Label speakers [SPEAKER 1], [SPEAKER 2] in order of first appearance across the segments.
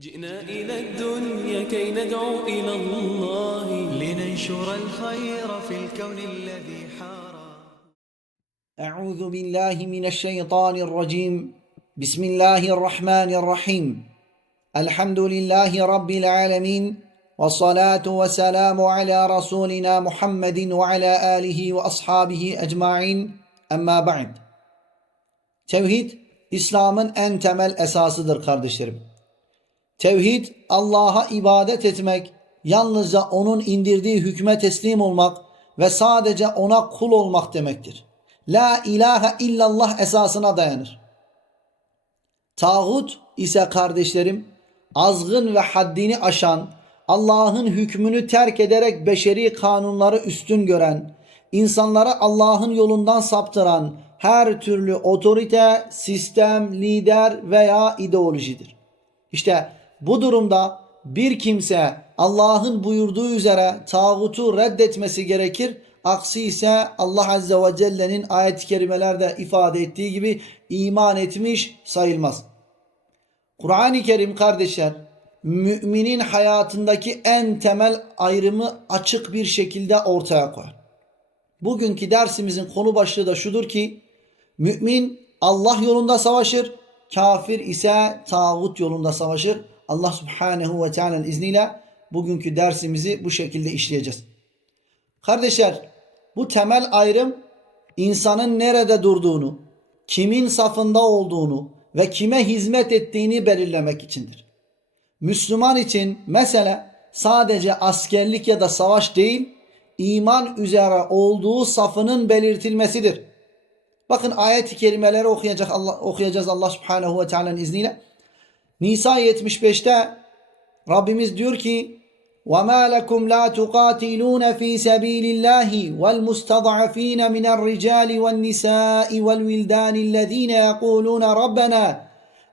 [SPEAKER 1] جئنا إلى الدنيا كي ندعو إلى الله
[SPEAKER 2] لننشر الخير في الكون الذي حارى
[SPEAKER 3] أعوذ بالله من الشيطان الرجيم. بسم الله الرحمن الرحيم. الحمد لله رب العالمين والصلاة والسلام على رسولنا محمد وعلى آله وأصحابه أجمعين. أما بعد Tevhid İslam'ın en temel esasıdır kardeşlerim. Tevhid Allah'a ibadet etmek, yalnızca onun indirdiği hükme teslim olmak ve sadece ona kul olmak demektir. La ilahe illallah esasına dayanır. Tağut ise kardeşlerim azgın ve haddini aşan, Allah'ın hükmünü terk ederek beşeri kanunları üstün gören, insanları Allah'ın yolundan saptıran her türlü otorite, sistem, lider veya ideolojidir. İşte bu durumda bir kimse Allah'ın buyurduğu üzere tağutu reddetmesi gerekir. Aksi ise Allah Azze ve Celle'nin ayet-i kerimelerde ifade ettiği gibi iman etmiş sayılmaz. Kur'an-ı Kerim kardeşler müminin hayatındaki en temel ayrımı açık bir şekilde ortaya koyar. Bugünkü dersimizin konu başlığı da şudur ki mümin Allah yolunda savaşır, kafir ise tağut yolunda savaşır. Allah Subhanahu ve Teala'nın izniyle bugünkü dersimizi bu şekilde işleyeceğiz. Kardeşler bu temel ayrım insanın nerede durduğunu, kimin safında olduğunu ve kime hizmet ettiğini belirlemek içindir. Müslüman için mesele sadece askerlik ya da savaş değil, iman üzere olduğu safının belirtilmesidir. Bakın ayet-i kerimeleri okuyacak Allah, okuyacağız Allah Subhanahu ve Teala'nın izniyle. Nisa 75'te Rabbimiz diyor ki وَمَا لَكُمْ لَا تُقَاتِلُونَ ف۪ي سَب۪يلِ اللّٰهِ وَالْمُسْتَضْعَف۪ينَ مِنَ الرِّجَالِ وَالنِّسَاءِ وَالْوِلْدَانِ الَّذ۪ينَ يَقُولُونَ رَبَّنَا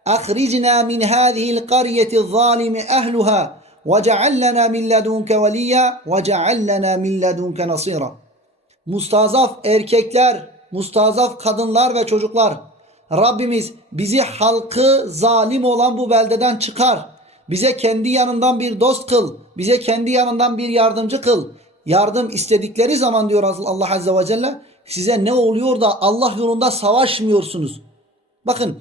[SPEAKER 3] أخرجنا من هذه القرية الظالم أهلها وجعل لنا من لدنك وليا وجعل لنا من لدنك نصيرا Mustazaf erkekler, mustazaf kadınlar ve çocuklar Rabbimiz bizi halkı zalim olan bu beldeden çıkar. Bize kendi yanından bir dost kıl. Bize kendi yanından bir yardımcı kıl. Yardım istedikleri zaman diyor Allah Azze ve Celle size ne oluyor da Allah yolunda savaşmıyorsunuz. Bakın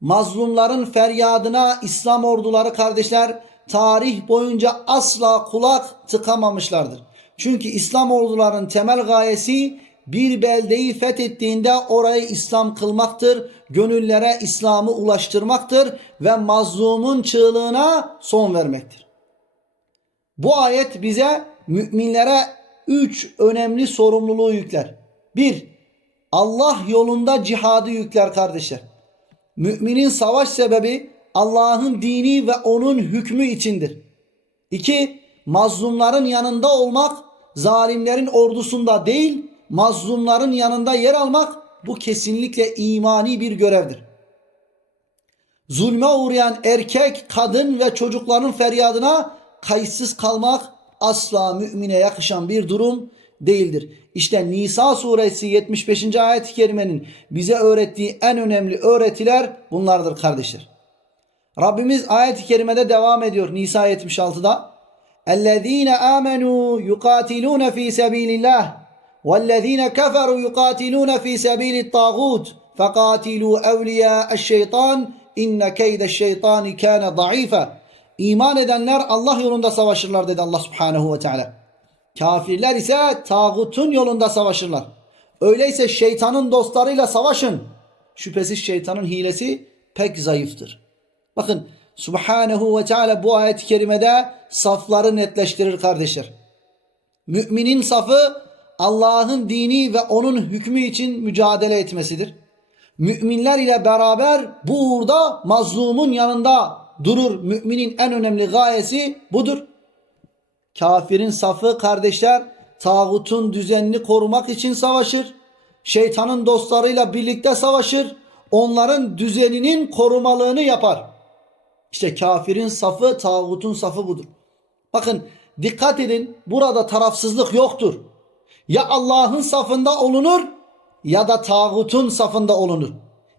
[SPEAKER 3] mazlumların feryadına İslam orduları kardeşler tarih boyunca asla kulak tıkamamışlardır. Çünkü İslam ordularının temel gayesi bir beldeyi fethettiğinde orayı İslam kılmaktır, gönüllere İslam'ı ulaştırmaktır ve mazlumun çığlığına son vermektir. Bu ayet bize müminlere üç önemli sorumluluğu yükler. Bir, Allah yolunda cihadı yükler kardeşler. Müminin savaş sebebi Allah'ın dini ve onun hükmü içindir. İki, mazlumların yanında olmak, zalimlerin ordusunda değil, mazlumların yanında yer almak bu kesinlikle imani bir görevdir. Zulme uğrayan erkek, kadın ve çocukların feryadına kayıtsız kalmak asla mümine yakışan bir durum değildir. İşte Nisa suresi 75. ayet-i kerimenin bize öğrettiği en önemli öğretiler bunlardır kardeşler. Rabbimiz ayet-i kerimede devam ediyor Nisa 76'da. اَلَّذ۪ينَ آمَنُوا يُقَاتِلُونَ ف۪ي سَب۪يلِ اللّٰهِ وَالَّذ۪ينَ كَفَرُوا يُقَاتِلُونَ ف۪ي سَب۪يلِ الطَّاغُوتِ فَقَاتِلُوا اَوْلِيَاءَ الشَّيْطَانِ اِنَّ كَيْدَ الشَّيْطَانِ كَانَ ضَعِيفًا İman edenler Allah yolunda savaşırlar dedi Allah subhanehu ve teala. Kafirler ise tağutun yolunda savaşırlar. Öyleyse şeytanın dostlarıyla savaşın. Şüphesiz şeytanın hilesi pek zayıftır. Bakın Subhanehu ve Teala bu ayet-i kerimede safları netleştirir kardeşler. Müminin safı Allah'ın dini ve onun hükmü için mücadele etmesidir. Müminler ile beraber bu uğurda mazlumun yanında durur. Müminin en önemli gayesi budur. Kafirin safı kardeşler tağutun düzenini korumak için savaşır. Şeytanın dostlarıyla birlikte savaşır. Onların düzeninin korumalığını yapar. İşte kafirin safı tağutun safı budur. Bakın dikkat edin burada tarafsızlık yoktur. Ya Allah'ın safında olunur ya da tağutun safında olunur.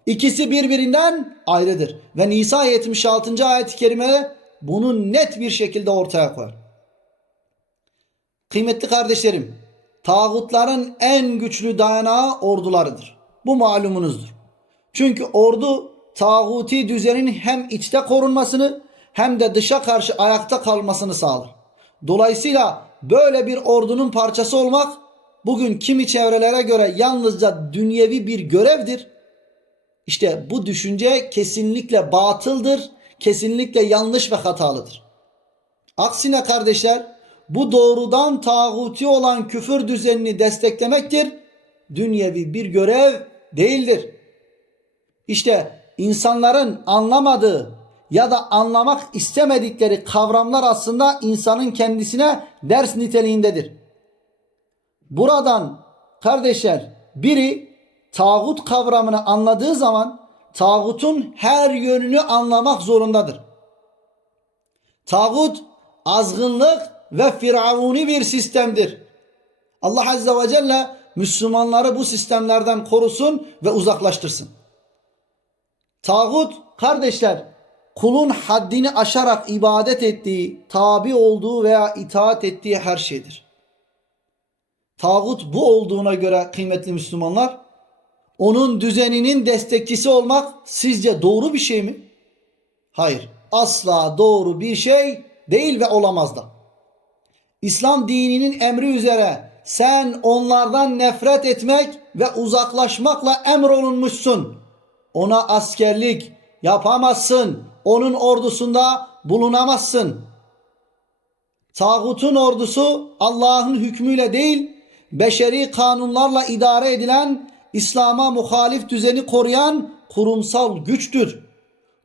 [SPEAKER 3] İkisi birbirinden ayrıdır. Ve Nisa 76. ayet-i kerime bunu net bir şekilde ortaya koyar. Kıymetli kardeşlerim, tağutların en güçlü dayanağı ordularıdır. Bu malumunuzdur. Çünkü ordu tağuti düzenin hem içte korunmasını hem de dışa karşı ayakta kalmasını sağlar. Dolayısıyla böyle bir ordunun parçası olmak bugün kimi çevrelere göre yalnızca dünyevi bir görevdir. İşte bu düşünce kesinlikle batıldır, kesinlikle yanlış ve hatalıdır. Aksine kardeşler bu doğrudan tağuti olan küfür düzenini desteklemektir. Dünyevi bir görev değildir. İşte insanların anlamadığı ya da anlamak istemedikleri kavramlar aslında insanın kendisine ders niteliğindedir. Buradan kardeşler biri tağut kavramını anladığı zaman tağutun her yönünü anlamak zorundadır. Tağut azgınlık ve firavuni bir sistemdir. Allah Azze ve Celle Müslümanları bu sistemlerden korusun ve uzaklaştırsın. Tağut kardeşler kulun haddini aşarak ibadet ettiği, tabi olduğu veya itaat ettiği her şeydir. Tağut bu olduğuna göre kıymetli Müslümanlar onun düzeninin destekçisi olmak sizce doğru bir şey mi? Hayır. Asla doğru bir şey değil ve olamaz da. İslam dininin emri üzere sen onlardan nefret etmek ve uzaklaşmakla emrolunmuşsun. Ona askerlik yapamazsın. Onun ordusunda bulunamazsın. Tağutun ordusu Allah'ın hükmüyle değil, beşeri kanunlarla idare edilen, İslam'a muhalif düzeni koruyan kurumsal güçtür.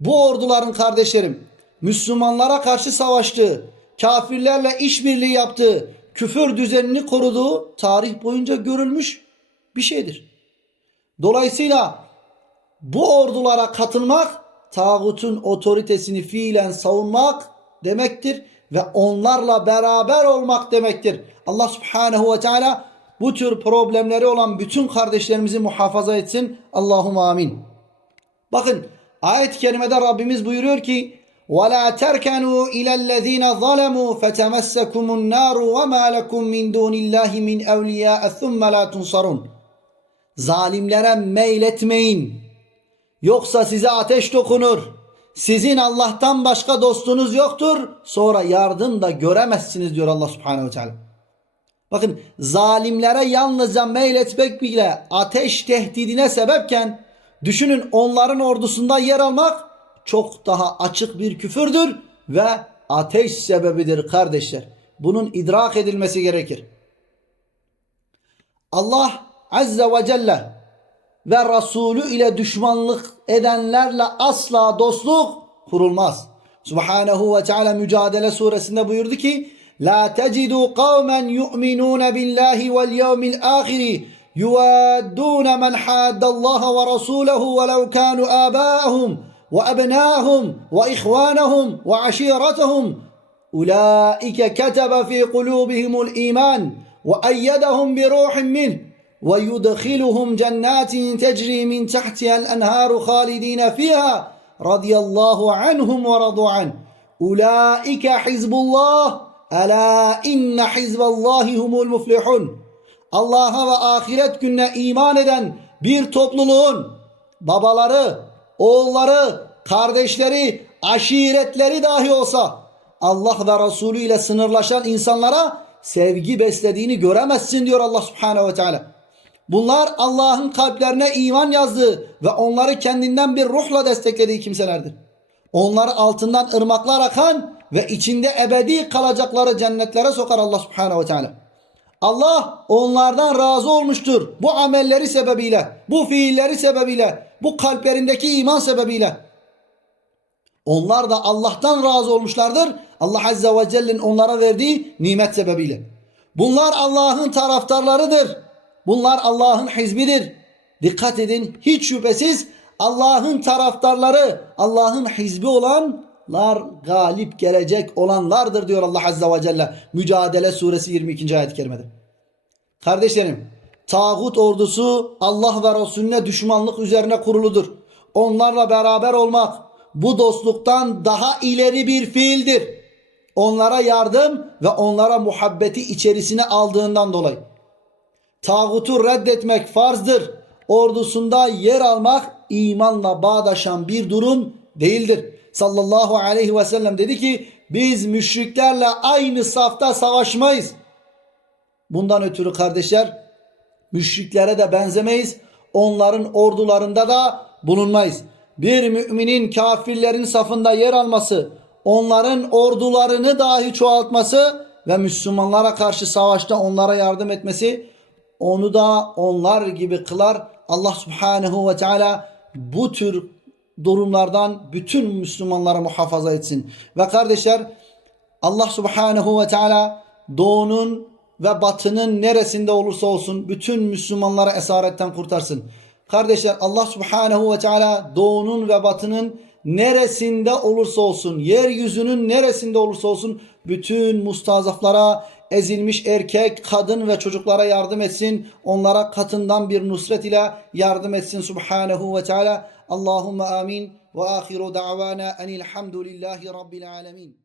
[SPEAKER 3] Bu orduların kardeşlerim Müslümanlara karşı savaştığı, kafirlerle işbirliği yaptığı, küfür düzenini koruduğu tarih boyunca görülmüş bir şeydir. Dolayısıyla bu ordulara katılmak tağutun otoritesini fiilen savunmak demektir ve onlarla beraber olmak demektir. Allah Subhanahu ve Teala bu tür problemleri olan bütün kardeşlerimizi muhafaza etsin. Allahumma amin. Bakın ayet-i kerimede Rabbimiz buyuruyor ki وَلَا تَرْكَنُوا إِلَى الَّذ۪ينَ ظَلَمُوا فَتَمَسَّكُمُ النَّارُ وَمَا لَكُمْ مِنْ دُونِ اللّٰهِ مِنْ اَوْلِيَاءَ ثُمَّ لَا تُنْصَرُونَ Zalimlere meyletmeyin. Yoksa size ateş dokunur. Sizin Allah'tan başka dostunuz yoktur. Sonra yardım da göremezsiniz diyor Allah Subhanahu ve Teala. Bakın zalimlere yalnızca meyletmek bile ateş tehdidine sebepken düşünün onların ordusunda yer almak çok daha açık bir küfürdür ve ateş sebebidir kardeşler. Bunun idrak edilmesi gerekir. Allah Azze ve Celle ve Resulü ile düşmanlık edenlerle asla dostluk kurulmaz. Subhanahu ve Teala Mücadele suresinde buyurdu ki La tecidu kavmen yu'minun billahi vel yevmil ahiri yuvaddun men haddallaha ve rasulehu ve lev kanu abâhum ve ebnâhum ve ihvânahum ve aşiretahum Ulaike ketebe fi kulubihimul iman ve eyyedahum bi ruhin minh ويدخلهم جنات تجري من تحتها الأنهار خالدين فيها رضي الله عنهم ورضوا عنه أولئك حزب الله ألا إن حزب الله هم المفلحون Allah'a ve ahiret gününe iman eden bir topluluğun babaları, oğulları, kardeşleri, aşiretleri dahi olsa Allah ve Resulü ile sınırlaşan insanlara sevgi beslediğini göremezsin diyor Allah Subhanahu ve Teala. Bunlar Allah'ın kalplerine iman yazdığı ve onları kendinden bir ruhla desteklediği kimselerdir. Onları altından ırmaklar akan ve içinde ebedi kalacakları cennetlere sokar Allah Subhanahu ve Teala. Allah onlardan razı olmuştur. Bu amelleri sebebiyle, bu fiilleri sebebiyle, bu kalplerindeki iman sebebiyle. Onlar da Allah'tan razı olmuşlardır. Allah Azze ve Celle'nin onlara verdiği nimet sebebiyle. Bunlar Allah'ın taraftarlarıdır. Bunlar Allah'ın hizbidir. Dikkat edin hiç şüphesiz Allah'ın taraftarları, Allah'ın hizbi olanlar galip gelecek olanlardır diyor Allah Azze ve Celle. Mücadele suresi 22. ayet-i kerimede. Kardeşlerim, tağut ordusu Allah ve Resulüne düşmanlık üzerine kuruludur. onlarla beraber olmak bu dostluktan daha ileri bir fiildir. Onlara yardım ve onlara muhabbeti içerisine aldığından dolayı. Tağutu reddetmek farzdır. Ordusunda yer almak imanla bağdaşan bir durum değildir. Sallallahu aleyhi ve sellem dedi ki biz müşriklerle aynı safta savaşmayız. Bundan ötürü kardeşler müşriklere de benzemeyiz. Onların ordularında da bulunmayız. Bir müminin kafirlerin safında yer alması, onların ordularını dahi çoğaltması ve Müslümanlara karşı savaşta onlara yardım etmesi onu da onlar gibi kılar. Allah Subhanahu ve Teala bu tür durumlardan bütün Müslümanları muhafaza etsin. Ve kardeşler Allah Subhanahu ve Teala doğunun ve batının neresinde olursa olsun bütün Müslümanları esaretten kurtarsın. Kardeşler Allah Subhanahu ve Teala doğunun ve batının neresinde olursa olsun, yeryüzünün neresinde olursa olsun bütün mustazaflara, ezilmiş erkek, kadın ve çocuklara yardım etsin. Onlara katından bir nusret ile yardım etsin Subhanahu ve Teala. Allahumme amin ve ahiru da'vana enilhamdülillahi rabbil alemin.